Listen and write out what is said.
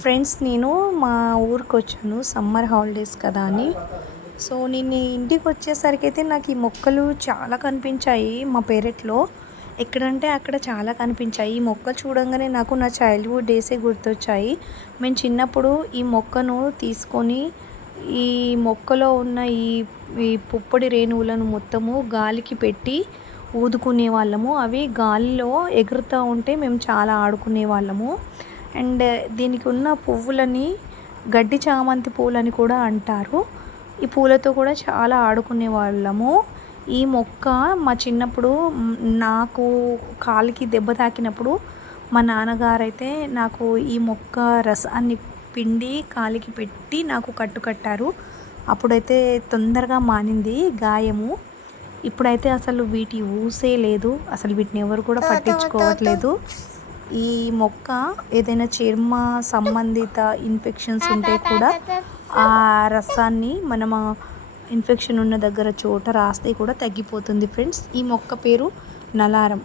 Friends, నేను మా ఊరికి వచ్చాను సమ్మర్ హాలిడేస్ కదా అని. సో నేను ఇంటికి వచ్చేసరికి అయితే నాకు ఈ మొక్కలు చాలా కనిపించాయి మా పెరట్లో. ఎక్కడంటే అక్కడ చాలా కనిపించాయి. ఈ మొక్కలు చూడంగానే నాకు నా చైల్డ్హుడ్ డేసే గుర్తొచ్చాయి. మేము చిన్నప్పుడు ఈ మొక్కను తీసుకొని ఈ మొక్కలో ఉన్న ఈ ఈ పుప్పొడి రేణువులను మొత్తము గాలికి పెట్టి ఊదుకునే వాళ్ళము. అవి గాలిలో ఎగురుతూ ఉంటే మేము చాలా ఆడుకునే వాళ్ళము. అండ్ దీనికి ఉన్న పువ్వులని గడ్డి చామంతి పూలని కూడా అంటారు. ఈ పూలతో కూడా చాలా ఆడుకునే వాళ్ళము. ఈ మొక్క మా చిన్నప్పుడు నాకు కాలికి దెబ్బ తాకినప్పుడు మా నాన్నగారైతే నాకు ఈ మొక్క రసాన్ని పిండి కాలికి పెట్టి నాకు కట్టారు. అప్పుడైతే తొందరగా మానింది గాయము. ఇప్పుడైతే అసలు వీటి ఊసే లేదు. అసలు వీటిని ఎవరు కూడా పట్టించుకోవట్లేదు. ఈ మొక్క ఏదైనా చర్మ సంబంధిత ఇన్ఫెక్షన్స్ ఉంటే కూడా ఆ రసాన్ని మనం ఇన్ఫెక్షన్ ఉన్న దగ్గర చోట రాస్తే కూడా తగ్గిపోతుంది ఫ్రెండ్స్. ఈ మొక్క పేరు నలారం.